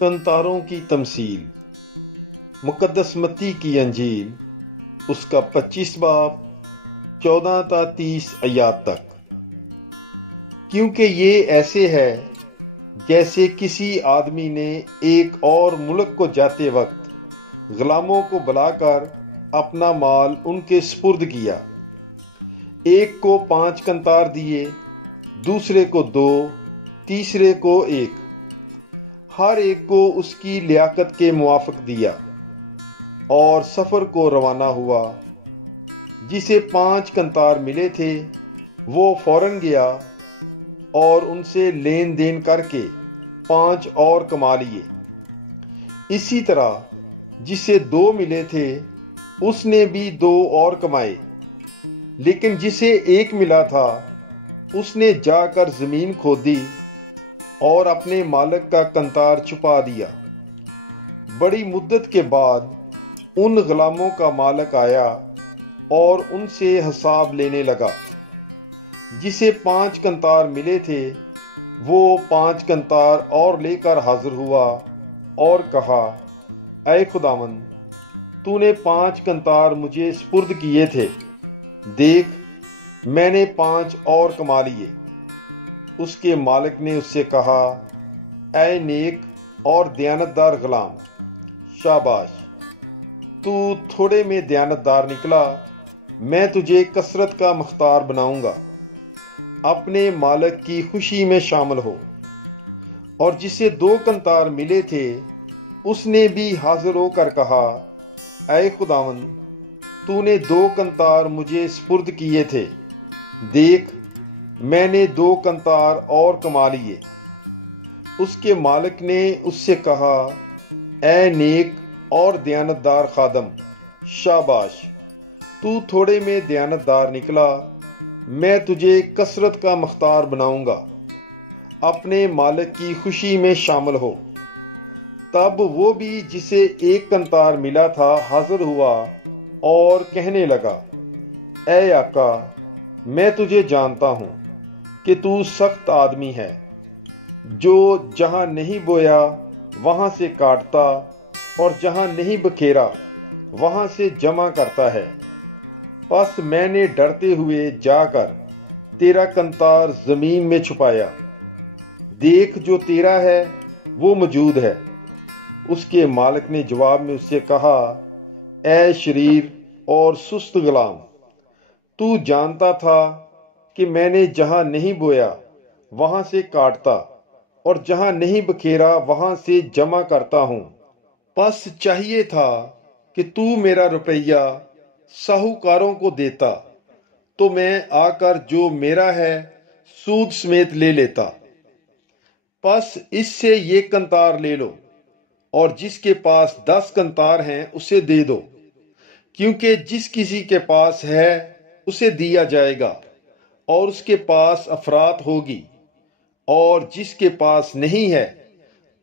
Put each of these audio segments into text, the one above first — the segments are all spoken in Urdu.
کنتاروں کی تمثیل، مقدس متی کی انجیل، اس کا 25 باب 14 تا 30 آیات تک۔ کیونکہ یہ ایسے ہے جیسے کسی آدمی نے ایک اور ملک کو جاتے وقت غلاموں کو بلا کر اپنا مال ان کے سپرد کیا۔ ایک کو 5 کنتار دیے، دوسرے کو 2، تیسرے کو 1، ہر ایک کو اس کی لیاقت کے موافق دیا، اور سفر کو روانہ ہوا۔ جسے 5 کنتار ملے تھے وہ فوراً گیا اور ان سے لین دین کر کے 5 اور کما لیے۔ اسی طرح جسے 2 ملے تھے اس نے بھی 2 اور کمائے۔ لیکن جسے 1 ملا تھا اس نے جا کر زمین کھودی اور اپنے مالک کا کنتار چھپا دیا۔ بڑی مدت کے بعد ان غلاموں کا مالک آیا اور ان سے حساب لینے لگا۔ جسے 5 کنتار ملے تھے وہ 5 کنتار اور لے کر حاضر ہوا اور کہا، اے خداوند، تو نے 5 کنتار مجھے سپرد کیے تھے، دیکھ میں نے 5 اور کما لیے۔ اس کے مالک نے اس سے کہا، اے نیک اور دیانتدار غلام، شاباش، تو تھوڑے میں دیانتدار نکلا، میں تجھے کثرت کا مختار بناؤں گا، اپنے مالک کی خوشی میں شامل ہو۔ اور جسے 2 کنتار ملے تھے اس نے بھی حاضر ہو کر کہا، اے خداوند، تو نے 2 کنتار مجھے سپرد کیے تھے، دیکھ میں نے 2 کنتار اور کما لیے۔ اس کے مالک نے اس سے کہا، اے نیک اور دیانتدار خادم، شاباش، تو تھوڑے میں دیانتدار نکلا، میں تجھے کثرت کا مختار بناؤں گا، اپنے مالک کی خوشی میں شامل ہو۔ تب وہ بھی جسے 1 کنتار ملا تھا حاضر ہوا اور کہنے لگا، اے آقا، میں تجھے جانتا ہوں کہ تو سخت آدمی ہے، جو جہاں نہیں بویا وہاں سے کاٹتا اور جہاں نہیں بکھیرا وہاں سے جمع کرتا ہے۔ پس میں نے ڈرتے ہوئے جا کر تیرا کنتار زمین میں چھپایا، دیکھ جو تیرا ہے وہ موجود ہے۔ اس کے مالک نے جواب میں اس سے کہا، اے شریر اور سست غلام، تو جانتا تھا کہ میں نے جہاں نہیں بویا وہاں سے کاٹتا اور جہاں نہیں بکھیرا وہاں سے جمع کرتا ہوں۔ پس چاہیے تھا کہ تو میرا روپیہ ساہوکاروں کو دیتا، تو میں آ کر جو میرا ہے سود سمیت لے لیتا۔ پس اس سے یہ کنتار لے لو، اور جس کے پاس 10 کنتار ہیں اسے دے دو، کیونکہ جس کسی کے پاس ہے اسے دیا جائے گا اور اس کے پاس افراط ہوگی، اور جس کے پاس نہیں ہے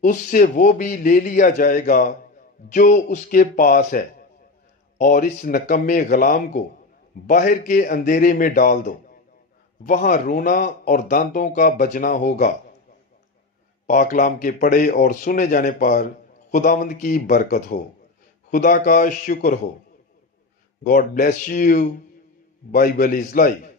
اس سے وہ بھی لے لیا جائے گا جو اس کے پاس ہے۔ اور اس نکمے غلام کو باہر کے اندھیرے میں ڈال دو، وہاں رونا اور دانتوں کا بجنا ہوگا۔ پاک کلام کے پڑھے اور سنے جانے پر خداوند کی برکت ہو۔ خدا کا شکر ہو۔ God bless you. Bible is life.